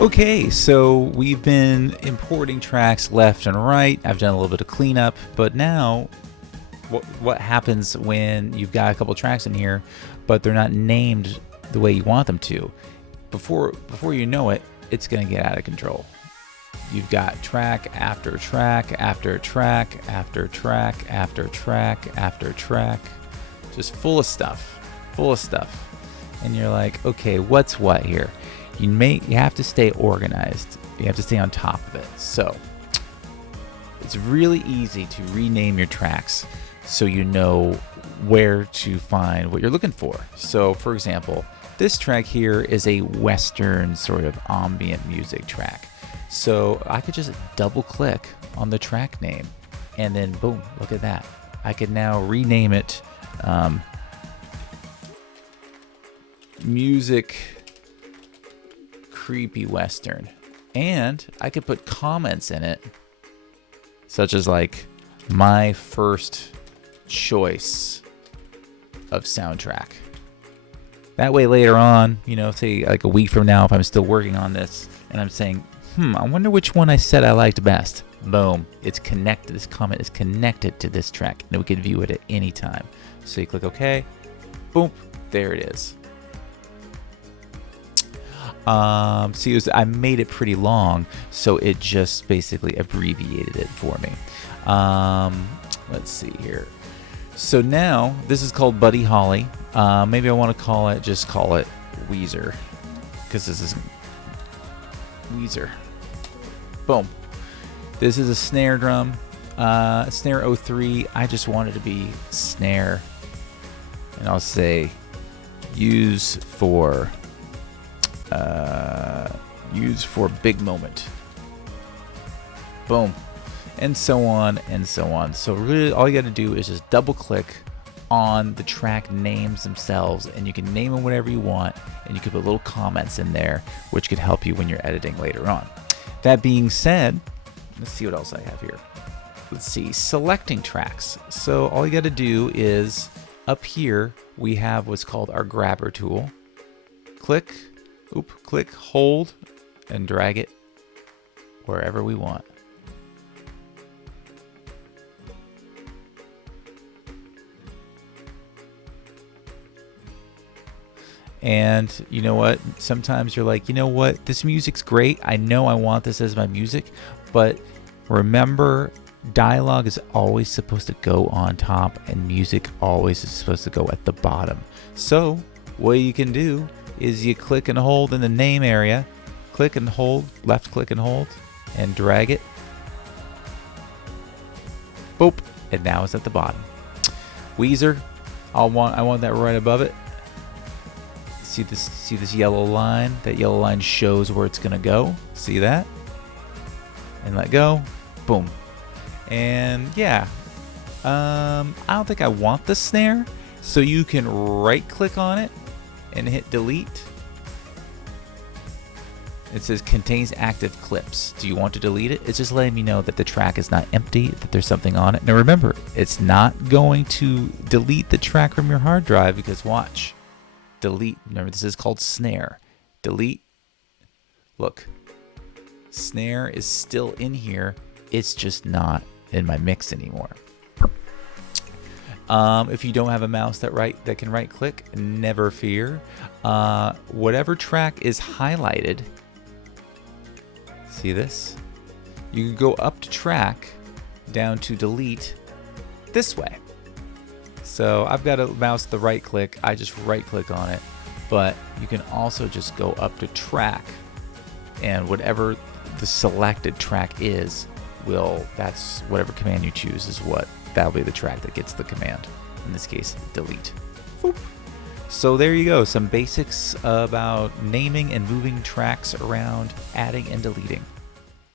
Okay, so we've been importing tracks left and right. I've done a little bit of cleanup, but now what happens when you've got a couple tracks in here, but they're not named the way you want them to? Before you know it, it's going to get out of control. You've got track after track after track after track after track after track, just full of stuff. And you're like, okay, what's what here? You have to stay organized. You have to stay on top of it. So it's really easy to rename your tracks so you know where to find what you're looking for. So for example, this track here is a Western sort of ambient music track. So I could just double click on the track name and then boom, look at that. I could now rename it Music Creepy Western, and I could put comments in it such as like my first choice of soundtrack. That way later on, you know, say like a week from now, if I'm still working on this and I'm saying, I wonder which one I said I liked best, boom, it's connected. This comment is connected to this track and we can view it at any time. So you click OK, boom, there it is. See, I made it pretty long, so it just basically abbreviated it for me. Let's see here. So now this is called Buddy Holly. Maybe I want to call it Weezer, because this is Weezer. Boom. This is a snare drum, snare 03. I just want it to be snare, and I'll say use for big moment. Boom. And so on and so on. So really all you got to do is just double click on the track names themselves, and you can name them whatever you want, and you can put little comments in there which could help you when you're editing later on. That being said, let's see what else I have here. Let's see, selecting tracks. So all you got to do is up here we have what's called our grabber tool. Click, hold, and drag it wherever we want. And you know what? Sometimes you're like, you know what? This music's great. I know I want this as my music, but remember, dialogue is always supposed to go on top and music always is supposed to go at the bottom. So what you can do is you click and hold in the name area, click and hold, left click and hold, and drag it. Boop, and now it's at the bottom. Weezer, I want that right above it. See this yellow line? That yellow line shows where it's gonna go. See that? And let go. Boom. And yeah, I don't think I want the snare, so you can right click on it and hit delete. It says contains active clips. Do you want to delete it? It's just letting me know that the track is not empty, that there's something on it. Now remember, it's not going to delete the track from your hard drive, because watch. Delete. Remember, this is called snare. Delete. Look. Snare is still in here. It's just not in my mix anymore. If you don't have a mouse that can right click, never fear. Whatever track is highlighted, see this? You can go up to track, down to delete this way. So I've got a mouse to right click, I just right click on it, but you can also just go up to track, and whatever the selected track is, that's whatever command you choose is that'll be the track that gets the command. In this case, delete. Boop. So there you go, some basics about naming and moving tracks around, adding and deleting.